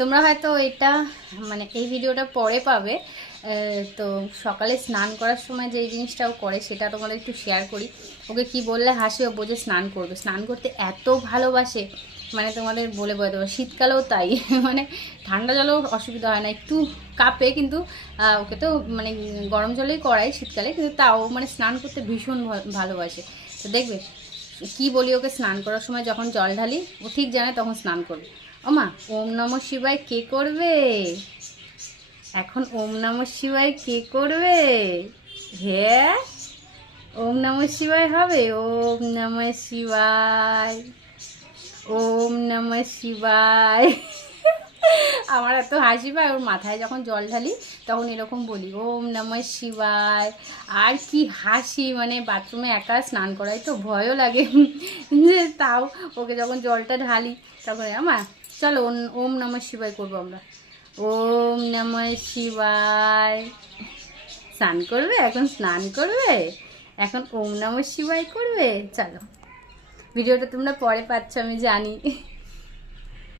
তোমরা হয়তো এটা মানে এই ভিডিওটা পরে পাবে। তো সকালে স্নান করার সময় যে জিনিসটা ও করে সেটা তোমাদের একটু শেয়ার করি। ওকে কি বললে হাসি, ও বোঝে স্নান করবে, স্নান করতে এত ভালোবাসে মানে তোমাদের বলে বলে দেবো। শীতকালেও তাই মানে ঠান্ডা জলেও অসুবিধা হয় না, একটু কাঁপে কিন্তু ওকে তো মানে গরম জলেই করাই শীতকালে, কিন্তু তাও মানে স্নান করতে ভীষণ ভালোবাসে। তো দেখবে কি বলি ওকে স্নান করার সময় যখন জল ঢালি ও ঠিক জানে তখন স্নান করবে। ওমা ওম নমঃ শিবায় কে করবে এখন? ওম নমঃ শিবায় কে করবে? হ্যাঁ, ওম নমঃ শিবায় হবে। ওম নমঃ শিবায়, ওম নমঃ শিবায়। আমার এত হাসি পায়, ওর মাথায় যখন জল ঢালি তখন এরকম বলি ওম নমঃ শিবায়। আর কি হাসি, মানে বাথরুমে একা স্নান করাই তো ভয়ও লাগে যে তাও ওকে যখন জলটা ঢালি তখন আমার চলো ওম নমঃ শিবায় করবো আমরা। ওম নমঃ শিবায়। স্নান করবে এখন, স্নান করবে এখন, ওম নমঃ শিবায় করবে। চলো, ভিডিওটা তোমরা পরে পাচ্ছ আমি জানি।